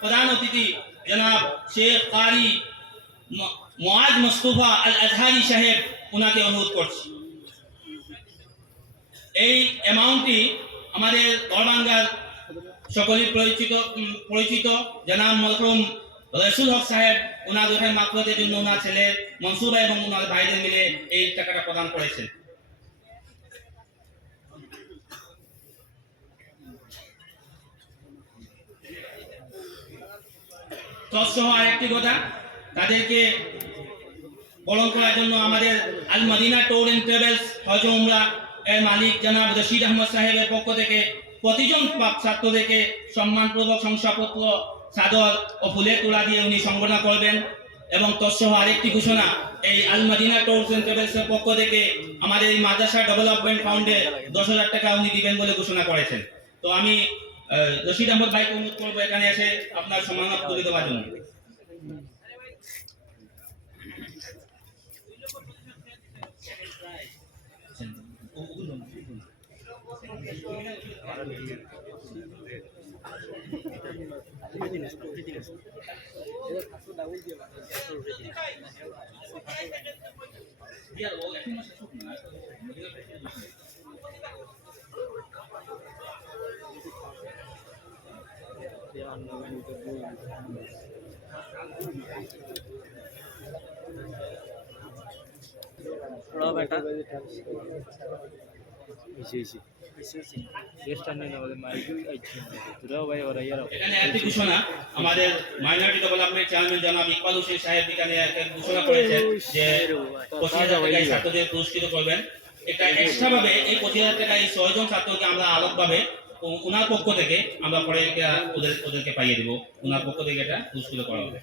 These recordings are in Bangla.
প্রধান অতিথি জনাব শেখ কারি মুআজ মুস্তাফা আল আজহারি সাহেব ওনাকে অনুরোধ করছি। এই অ্যামাউন্টটি আমাদের গড়বাঙ্গার সকলেই পরিচিত জনাব মরহুম রসুল হক সাহেব ওনার রুহের মাগফিরাতের জন্য ওনার ছেলে মনসুর ভাই এবং ওনার ভাইদের মিলে এই টাকাটা প্রদান করেছেন। তৎসহ আরেকটি কথা, তাদেরকে বরণ করার জন্য আমাদের আল মদিনা ট্যুর এন্ড ট্রাভেলস হজ উমরা এর মালিক জনাব রশিদ আহমদ সাহেবের পক্ষ থেকে প্রতিজন ছাত্রদেরকে সম্মানপূর্বক শংসাপত্র, চাদর ও ফুলের তোড়া দিয়ে উনি সংবর্ধনা করবেন। এবং তৎসহ আরেকটি ঘোষণা, এই আল মদিনা ট্যুরস এন্ড ট্রাভেলসের পক্ষ থেকে আমাদের এই মাদ্রাসা ডেভেলপমেন্ট ফান্ডে 10,000 টাকা উনি দিবেন বলে ঘোষণা করেছেন। তো আমি রশিদ আহমদ ভাইকে অনুরোধ করবো এখানে এসে আপনার সম্মাননা তুলে দেওয়ার জন্য। বেটা এখানে একটি ঘোষণা, আমাদের মাইনরিটি ডেভেলপমেন্ট চেয়ারম্যান জনাব ইকবাল হোসেন সাহেব এখানে ঘোষণা করেছেন যে 25,000 টাকায় ছাত্রদের পুরস্কৃত করবেন। এটা এক্সট্রা ভাবে এই 25,000 টাকা এই 6 জন ছাত্রকে আমরা আলাদাভাবে ওনার পক্ষ থেকে আমরা পরে ওদেরকে পাইয়ে দেব। ওনার পক্ষ থেকে এটা পুরস্কৃত করা হবে।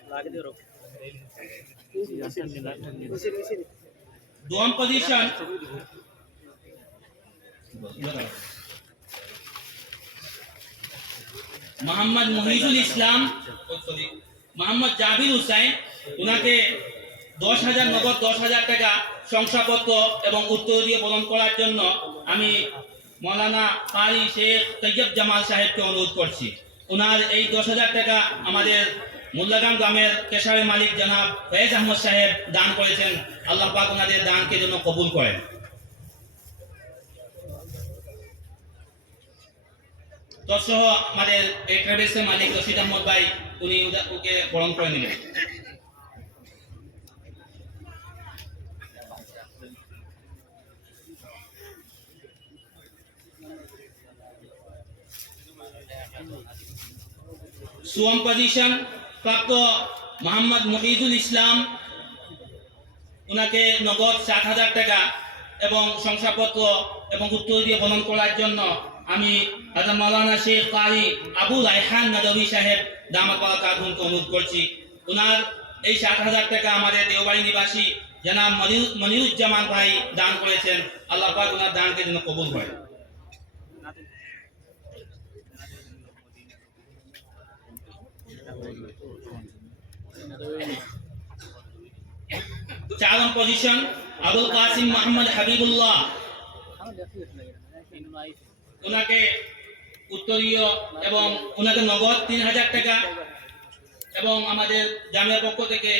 দোয়ান পজিশন মোহাম্মদ মহিজুল ইসলাম, মোহাম্মদ জাবির হুসাইন, ওনাকে 10,000 নগদ 10,000 টাকা শংসাপত্র এবং উত্তর দিয়ে প্রদান করার জন্য আমি মৌলানা কারি শেখ তৈয়ব জামাল সাহেবকে অনুরোধ করছি। ওনার এই 10,000 টাকা আমাদের মোল্লাগাম গ্রামের কেশারের মালিক জনাব ফয়েজ আহমদ সাহেব দান করেছেন। আল্লাহ পাক ওনাদের দানকে যেন কবুল করেন। তৎসহ আমাদের এই ট্রাভেলসের মালিক রশিদ আহমদ ভাই উনি ওকে বরণ করে নিলেন। সুয়াম পজিশন প্রাপ্ত মোহাম্মদ মহিজুল ইসলাম, ওনাকে নগদ 7,000 টাকা এবং শংসাপত্র এবং উত্তর দিয়ে প্রদান করার জন্য আমি হযরত মাওলানা শেখ কারি আবু রায়হান নদভী সাহেব দামাত বারাকাতুহুকে অনুরোধ করছি। ওনার এই 7,000 টাকা আমাদের দেওবাড়ি নিবাসী জনাব মনিরুজ্জামান ভাই দান করেছেন। আল্লাহ পাক ওনার দানকে যেন কবুল করেন। চারম পজিশন আবুল কাসিম মোহাম্মদ হাবিবুল্লাহ, ওনাকে উত্তরীয় এবং ওনাকে নগদ 3,000 টাকা এবং আমাদের জামিয়ার পক্ষ থেকে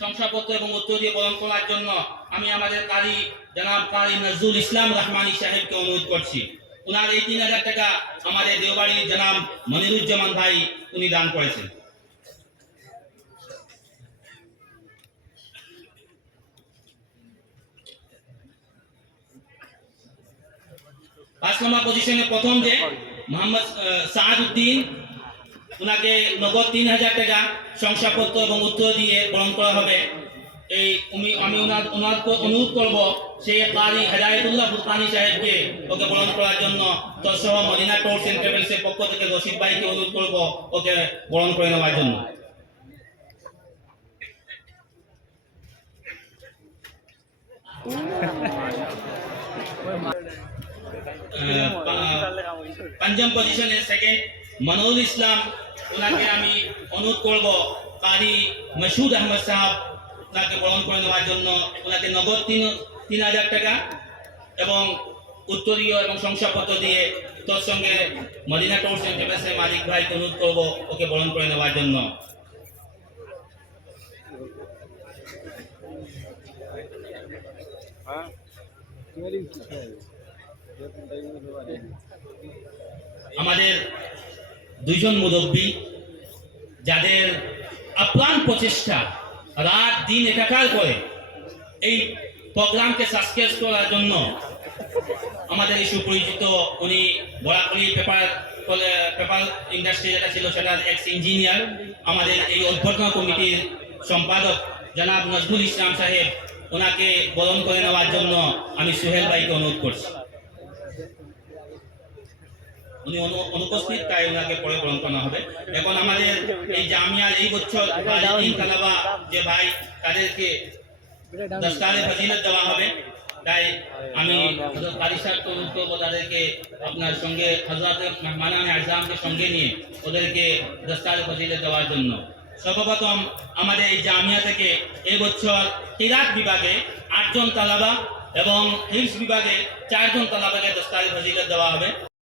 শংসাপত্র এবং উত্তরীয় প্রদান করার জন্য আমি আমাদের কারি জনাব কারি নজরুল ইসলাম রহমানী সাহেবকে অনুরোধ করছি। ওনার এই 3,000 টাকা আমাদের দেওবাড়ির জনাব মনিরুজ্জামান ভাই উনি দান করেছেন। 5 নম্বর পজিশনে প্রথম যে মোহাম্মদ সাদ উদ্দিন, ওনাকে নগদ 3,000 টাকা শংসাপত্র এবং উত্তর দিয়ে বরণ করা হবে। এই আমি ওনাকে অনুরোধ করব সেই কারি হেদায়েতুল্লাহ ফুরকানি সাহেবকে ওকে বরণ করার জন্য। তৎসহ মদিনা ট্যুরস এন্ড ট্রাভেলসের পক্ষ থেকে রশিদ ভাইকে অনুরোধ করব ওকে বরণ করে নেওয়ার জন্য। पंचम पजिशने सेकेंड मनोज इस्लाम, ওনাকে আমি অনুরোধ করব কারি মশহুদ আহমদ সাহেব ওনাকে বরণ করে নেওয়ার জন্য। ওনাকে নগদ 3,000 টাকা এবং উত্তরীয় এবং শংসাপত্র দিয়ে তোর সঙ্গে মদিনা ট্যুরস এন্ড ট্রাভেলসের মালিক ভাইকে অনুরোধ করবো ওকে বরণ করে নেওয়ার জন্য। আমাদের দুইজন মুরব্বী যাদের আপ্রাণ প্রচেষ্টা রাত দিন একাকার করে এই প্রোগ্রামকে সাকসেস করার জন্য আমাদের এই সুপরিচিত উনি বরাকলি পেপার ইন্ডাস্ট্রি যেটা ছিল সেটার এক্স ইঞ্জিনিয়ার, আমাদের এই অভ্যর্থনা কমিটির সম্পাদক জনাব নজরুল ইসলাম সাহেব, ওনাকে বরণ করে নেওয়ার জন্য আমি সোহেল ভাইকে অনুরোধ করছি। উনি অনুপস্থিত, তাই ওনাকে পরে বরণ করা হবে। এখন আমাদের এই জামিয়ার এই বছর তালাবা যে ভাই তাদেরকে দস্তারে ফজিলত দেওয়া হবে, তাই আমি হযরত কারি সাহেবকে অনুরোধ করবো তাদেরকে আপনার সঙ্গে হযরত মেহমানানে আজমকে সঙ্গে নিয়ে ওদেরকে দস্তারে ফজিলত দেওয়ার জন্য। সর্বপ্রথম আমাদের এই জামিয়া থেকে এই বছর কিরাত বিভাগে 8 জন তালাবা এবং হিফজ বিভাগে 4 জন তালাবাকে দস্তারে ফজিলত দেওয়া হবে।